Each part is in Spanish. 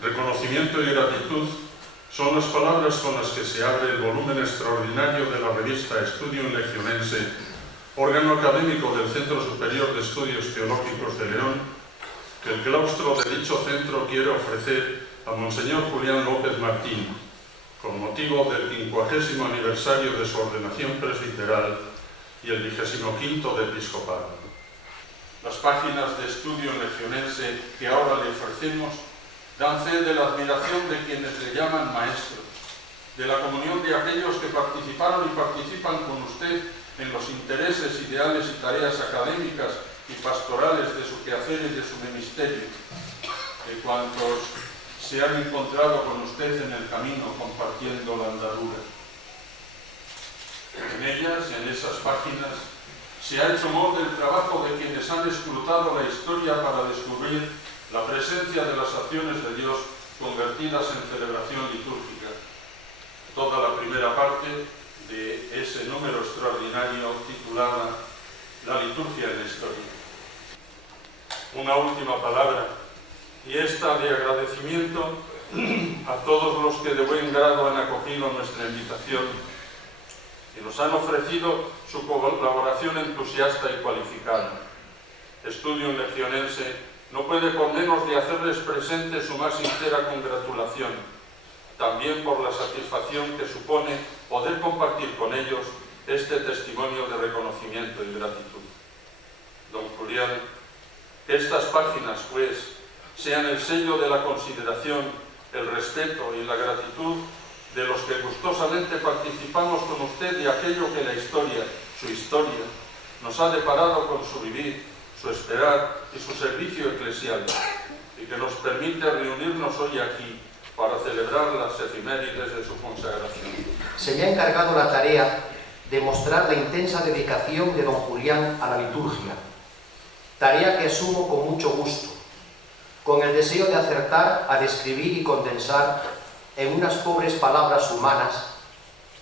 Reconocimiento y gratitud son las palabras con las que se abre el volumen extraordinario de la revista Studium Legionense, órgano académico del Centro Superior de Estudios Teológicos de León, que el claustro de dicho centro quiere ofrecer a Monseñor Julián López Martín, con motivo del 50º aniversario de su ordenación presbiteral y el 25º de episcopado. Las páginas de Studium Legionense que ahora le ofrecemos dan fe de la admiración de quienes le llaman maestro, de la comunión de aquellos que participaron y participan con usted en los intereses, ideales y tareas académicas y pastorales de su quehacer y de su ministerio, de cuantos se han encontrado con usted en el camino compartiendo la andadura. En ellas, en esas páginas, se ha hecho modo del trabajo de quienes han escrutado la historia para descubrir la presencia de las acciones de Dios convertidas en celebración litúrgica. Toda la primera parte de ese número extraordinario titulada La liturgia en la historia. Una última palabra, y esta de agradecimiento a todos los que de buen grado han acogido nuestra invitación y nos han ofrecido su colaboración entusiasta y cualificada. Studium Legionense no puede por menos de hacerles presente su más sincera congratulación, también por la satisfacción que supone poder compartir con ellos este testimonio de reconocimiento y gratitud. Don Julián, que estas páginas, pues, sean el sello de la consideración, el respeto y la gratitud de los que gustosamente participamos con usted de aquello que la historia, su historia, nos ha deparado con su vivir, su esperar y su servicio eclesial, y que nos permite reunirnos hoy aquí para celebrar las efemérides de su consagración. Se me ha encargado la tarea de mostrar la intensa dedicación de don Julián a la liturgia, tarea que asumo con mucho gusto, con el deseo de acertar a describir y condensar en unas pobres palabras humanas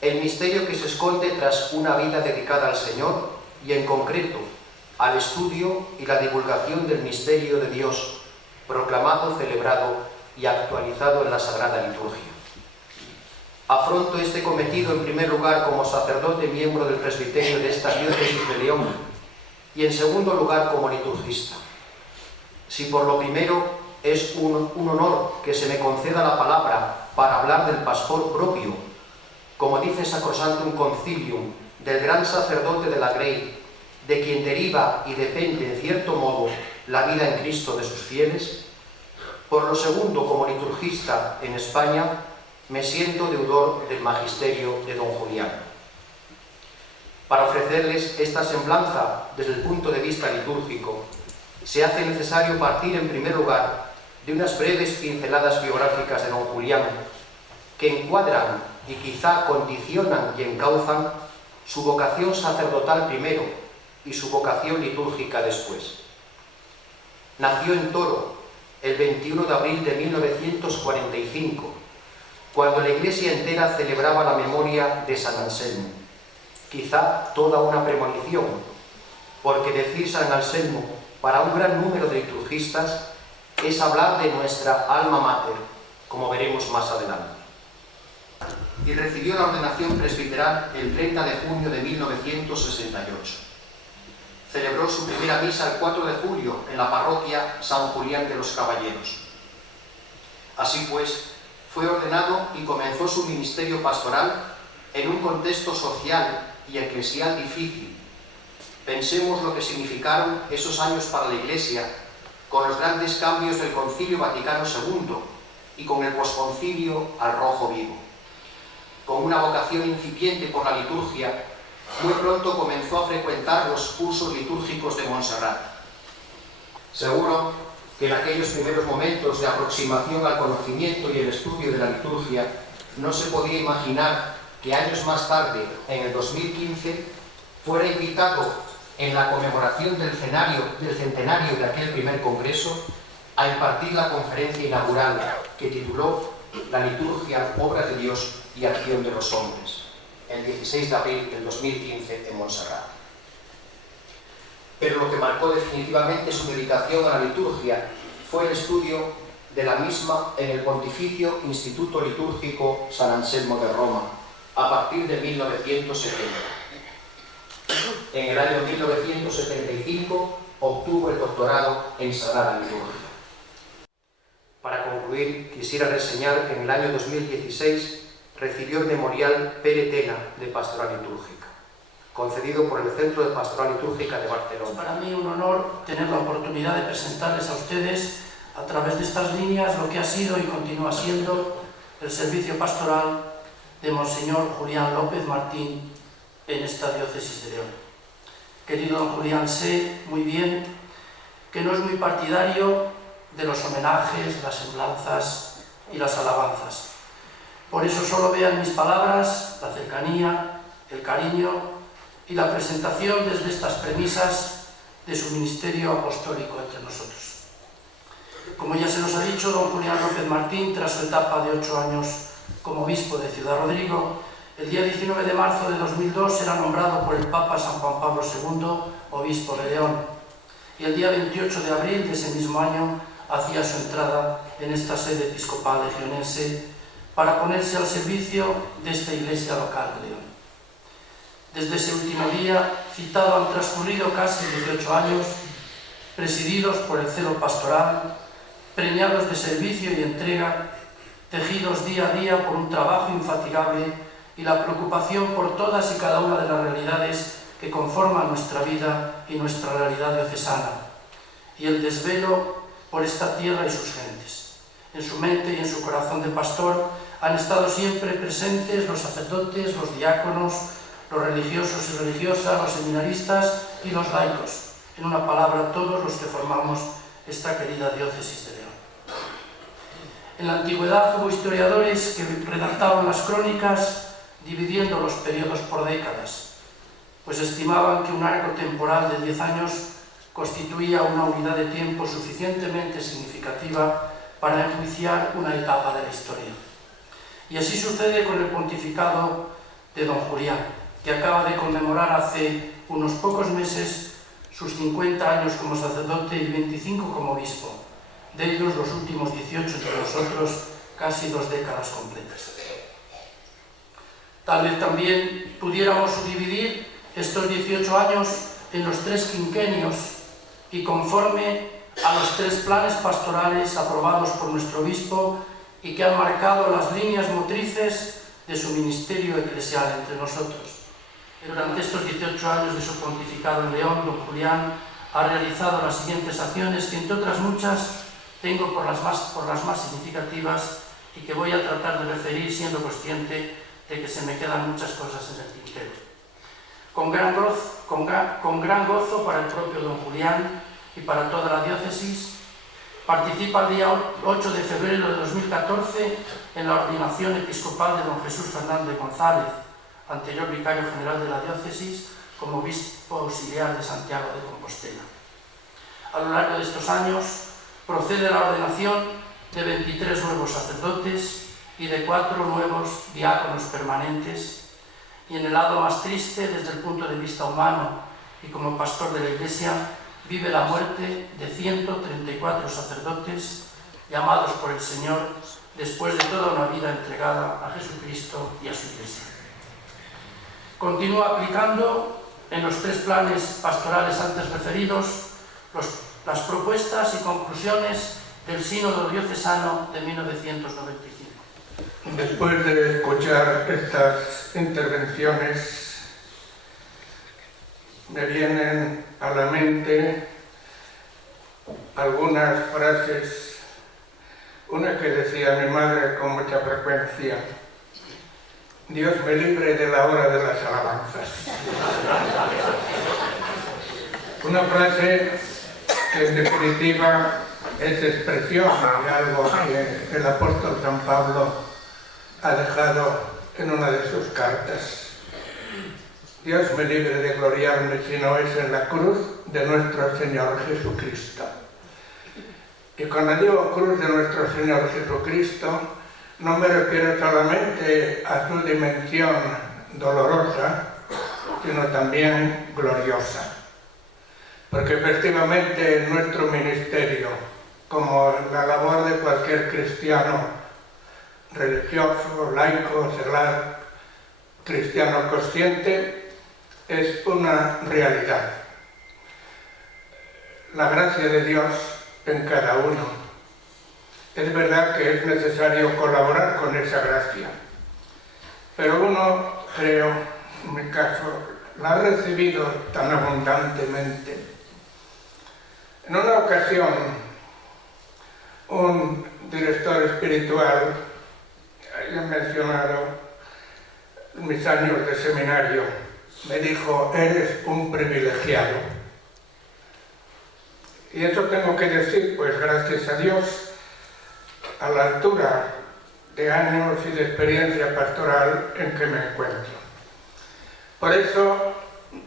el misterio que se esconde tras una vida dedicada al Señor y, en concreto, al estudio y la divulgación del misterio de Dios, proclamado, celebrado y actualizado en la Sagrada Liturgia. Afronto este cometido en primer lugar como sacerdote miembro del presbiterio de esta diócesis de León y en segundo lugar como liturgista. Si por lo primero es un honor que se me conceda la palabra para hablar del pastor propio, como dice Sacrosanctum Concilium, del gran sacerdote de la Grey, de quien deriva y depende en cierto modo la vida en Cristo de sus fieles, por lo segundo, como liturgista en España, me siento deudor del magisterio de don Julián. Para ofrecerles esta semblanza desde el punto de vista litúrgico, se hace necesario partir en primer lugar de unas breves pinceladas biográficas de don Julián, que encuadran y quizá condicionan y encauzan su vocación sacerdotal primero y su vocación litúrgica después. Nació en Toro el 21 de abril de 1945, cuando la Iglesia entera celebraba la memoria de San Anselmo. Quizá toda una premonición, porque decir San Anselmo para un gran número de liturgistas es hablar de nuestra alma mater, como veremos más adelante. Y recibió la ordenación presbiteral el 30 de junio de 1968. Celebró su primera misa el 4 de julio en la parroquia San Julián de los Caballeros. Así pues, fue ordenado y comenzó su ministerio pastoral en un contexto social y eclesial difícil. Pensemos lo que significaron esos años para la Iglesia, con los grandes cambios del Concilio Vaticano II y con el posconcilio al Rojo Vivo. Con una vocación incipiente por la liturgia, muy pronto comenzó a frecuentar los cursos litúrgicos de Montserrat. Seguro que en aquellos primeros momentos de aproximación al conocimiento y el estudio de la liturgia no se podía imaginar que años más tarde, en el 2015, fuera invitado en la conmemoración del centenario de aquel primer congreso a impartir la conferencia inaugural que tituló La liturgia, obra de Dios y acción de los hombres, el 16 de abril del 2015 en Montserrat. Pero lo que marcó definitivamente su dedicación a la liturgia fue el estudio de la misma en el Pontificio Instituto Litúrgico San Anselmo de Roma, a partir de 1970. En el año 1975 obtuvo el doctorado en Sagrada Liturgia. Para concluir, quisiera reseñar que en el año 2016 recibió el memorial Pere Tena de Pastoral Litúrgica, concedido por el Centro de Pastoral Litúrgica de Barcelona. Es para mí un honor tener la oportunidad de presentarles a ustedes, a través de estas líneas, lo que ha sido y continúa siendo el servicio pastoral de Monseñor Julián López Martín en esta diócesis de León. Querido don Julián, sé muy bien que no es muy partidario de los homenajes, las semblanzas y las alabanzas. Por eso solo vean mis palabras, la cercanía, el cariño y la presentación desde estas premisas de su ministerio apostólico entre nosotros. Como ya se nos ha dicho, don Julián López Martín, tras su etapa de 8 años como obispo de Ciudad Rodrigo, el día 19 de marzo de 2002 será nombrado por el Papa San Juan Pablo II obispo de León, y el día 28 de abril de ese mismo año hacía su entrada en esta sede episcopal legionense para ponerse al servicio de esta iglesia local de León. Desde ese último día citado han transcurrido casi 18 años, presididos por el celo pastoral, preñados de servicio y entrega, tejidos día a día por un trabajo infatigable y la preocupación por todas y cada una de las realidades que conforman nuestra vida y nuestra realidad diocesana, y el desvelo por esta tierra y sus gentes. En su mente y en su corazón de pastor han estado siempre presentes los sacerdotes, los diáconos, los religiosos y religiosas, los seminaristas y los laicos, en una palabra, todos los que formamos esta querida diócesis de León. En la antigüedad hubo historiadores que redactaban las crónicas dividiendo los periodos por décadas, pues estimaban que un arco temporal de 10 años constituía una unidad de tiempo suficientemente significativa para enjuiciar una etapa de la historia. Y así sucede con el pontificado de don Julián, que acaba de conmemorar hace unos pocos meses sus 50 años como sacerdote y 25 como obispo, de ellos los últimos 18 entre nosotros, casi 2 décadas completas. Tal vez también pudiéramos subdividir estos 18 años en los 3 quinquenios y conforme a los 3 planes pastorales aprobados por nuestro obispo y que han marcado las líneas motrices de su ministerio eclesial entre nosotros. Durante estos 18 años de su pontificado en León, don Julián ha realizado las siguientes acciones que, entre otras muchas, tengo por las más significativas y que voy a tratar de referir siendo consciente de que se me quedan muchas cosas en el tintero. Con gran gozo para el propio don Julián y para toda la diócesis, participa el día 8 de febrero de 2014 en la ordenación episcopal de don Jesús Fernández González, anterior vicario general de la diócesis, como obispo auxiliar de Santiago de Compostela. A lo largo de estos años procede la ordenación de 23 nuevos sacerdotes y de 4 nuevos diáconos permanentes, y en el lado más triste, desde el punto de vista humano y como pastor de la Iglesia, vive la muerte de 134 sacerdotes llamados por el Señor después de toda una vida entregada a Jesucristo y a su Iglesia. Continúa aplicando en los 3 planes pastorales antes referidos las propuestas y conclusiones del Sínodo Diocesano de 1995. Después de escuchar estas intervenciones, me vienen a la mente algunas frases, una que decía mi madre con mucha frecuencia: Dios me libre de la hora de las alabanzas. Una frase que en definitiva es expresión de algo que el apóstol San Pablo ha dejado en una de sus cartas. Dios me libre de gloriarme si no es en la cruz de nuestro Señor Jesucristo. Y cuando digo cruz de nuestro Señor Jesucristo, no me refiero solamente a su dimensión dolorosa, sino también gloriosa. Porque efectivamente en nuestro ministerio, como la labor de de cualquier cristiano religioso, laico, seglar, cristiano consciente, es una realidad. La gracia de Dios en cada uno. Es verdad que es necesario colaborar con esa gracia, pero uno, creo, en mi caso, la ha recibido tan abundantemente. En una ocasión, un director espiritual, ya he mencionado mis años de seminario, me dijo: eres un privilegiado. Y eso tengo que decir, pues gracias a Dios, a la altura de años y de experiencia pastoral en que me encuentro. Por eso,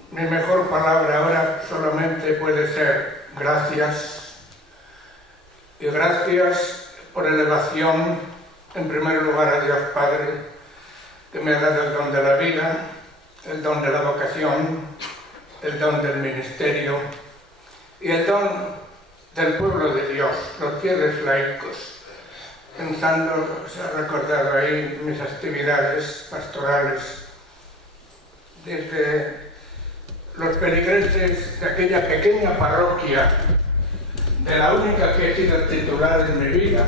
mi mejor palabra ahora solamente puede ser gracias. Y gracias por elevación, en primer lugar, a Dios Padre, que me ha dado el don de la vida, el don de la vocación, el don del ministerio y el don del pueblo de Dios, los fieles laicos. Pensando, se ha recordado ahí mis actividades pastorales, desde los peligreses de aquella pequeña parroquia, de la única que he sido titular en mi vida,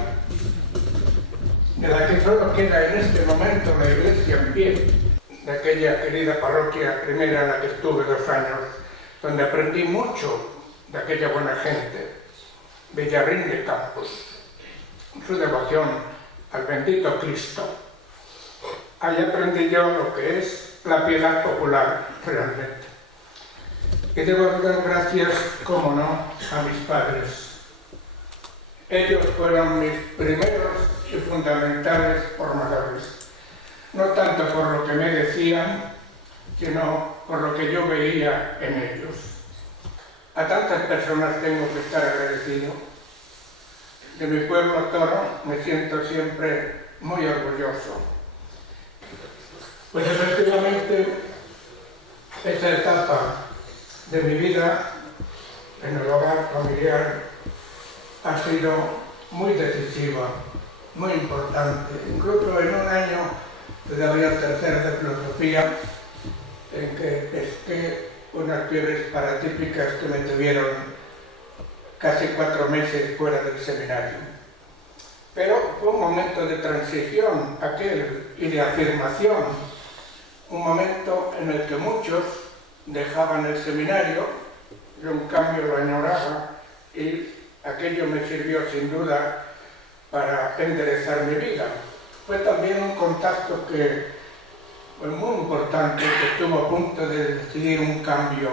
de la que solo queda en este momento la iglesia en pie, de aquella querida parroquia primera en la que estuve 2 años, donde aprendí mucho de aquella buena gente, Villarrín de Campos, su devoción al bendito Cristo. Ahí aprendí yo lo que es la piedad popular realmente. Y debo dar gracias, como no, a mis padres. Ellos fueron mis primeros y fundamentales formadores. No tanto por lo que me decían, sino por lo que yo veía en ellos. A tantas personas tengo que estar agradecido. De mi pueblo toro me siento siempre muy orgulloso. Pues efectivamente, esta etapa de mi vida en el hogar familiar ha sido muy decisiva, muy importante. Incluso en un año de la tercera de filosofía, en que pesqué unas fiebres paratípicas que me tuvieron casi 4 meses fuera del seminario. Pero fue un momento de transición aquel y de afirmación, un momento en el que muchos dejaban el seminario, yo en cambio lo añoraba, y aquello me sirvió sin duda para enderezar mi vida. Fue también un contacto que fue muy importante, que estuvo a punto de decidir un cambio.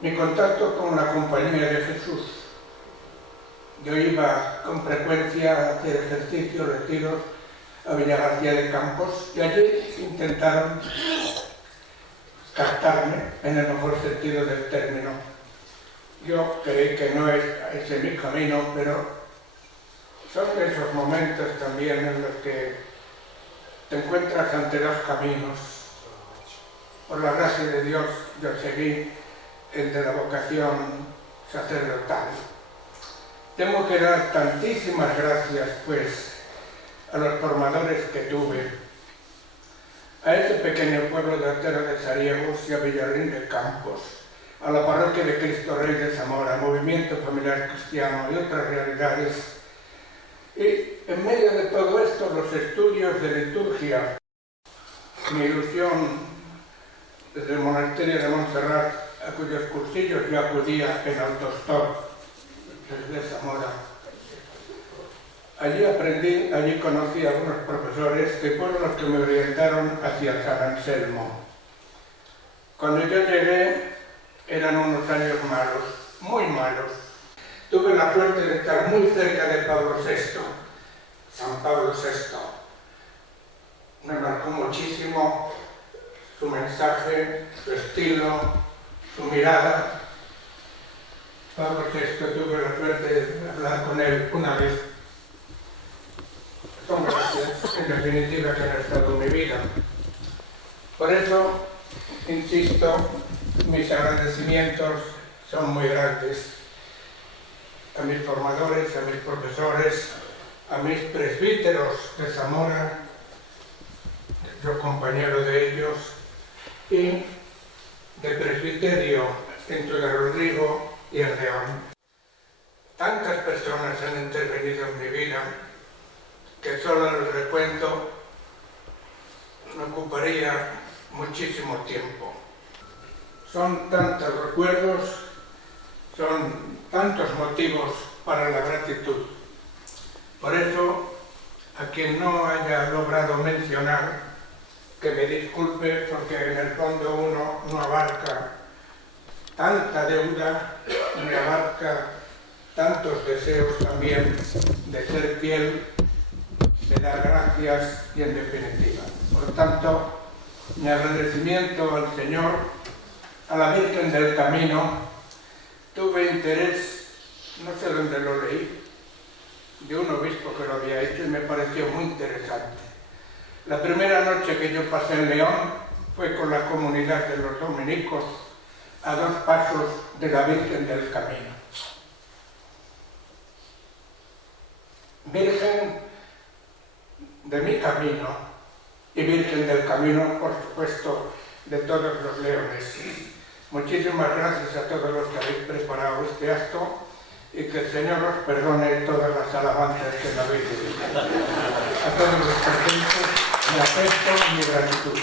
Mi contacto con la Compañía de Jesús. Yo iba con frecuencia a hacer ejercicios, retiros a Villagarcía de Campos, y allí intentaron captarme en el mejor sentido del término. Yo creí que no es ese mi camino, pero son esos momentos también en los que te encuentras ante 2 caminos. Por la gracia de Dios, yo seguí el de la vocación sacerdotal. Tengo que dar tantísimas gracias, pues, a los formadores que tuve, a ese pequeño pueblo de Otero de Sariegos y a Villarrín de Campos, a la parroquia de Cristo Rey de Zamora, Movimiento Familiar Cristiano y otras realidades. Y en medio de todo esto, los estudios de liturgia, mi ilusión desde el monasterio de Montserrat, a cuyos cursillos yo acudía en autostop desde Zamora. Allí aprendí, allí conocí a algunos profesores que fueron los que me orientaron hacia San Anselmo. Cuando yo llegué, eran unos años malos, muy malos. Tuve la suerte de estar muy cerca de Pablo VI, San Pablo VI. Me marcó muchísimo su mensaje, su estilo, su mirada. Pablo VI, tuve la suerte de hablar con él una vez. Son gracias, en definitiva, que han estado en mi vida. Por eso, insisto, mis agradecimientos son muy grandes. a mis formadores, a mis profesores, a mis presbíteros de Zamora, yo compañero de ellos, y de presbiterio en Ciudad Rodrigo y en León. Tantas personas han intervenido en mi vida que solo el recuento me ocuparía muchísimo tiempo. Son tantos recuerdos, son tantos motivos para la gratitud. Por eso, a quien no haya logrado mencionar, que me disculpe, porque en el fondo uno no abarca tanta deuda, ni abarca tantos deseos también de ser fiel, de dar gracias y en definitiva. Por tanto, mi agradecimiento al Señor, a la Virgen del Camino. Tuve interés, no sé dónde lo leí, de un obispo que lo había hecho y me pareció muy interesante. La primera noche que yo pasé en León fue con la comunidad de los dominicos a 2 pasos de la Virgen del Camino. Virgen de mi camino y Virgen del Camino, por supuesto, de todos los leones. Muchísimas gracias a todos los que habéis preparado este acto y que el Señor os perdone todas las alabanzas que me habéis dedicado. A todos los presentes, mi afecto y mi gratitud.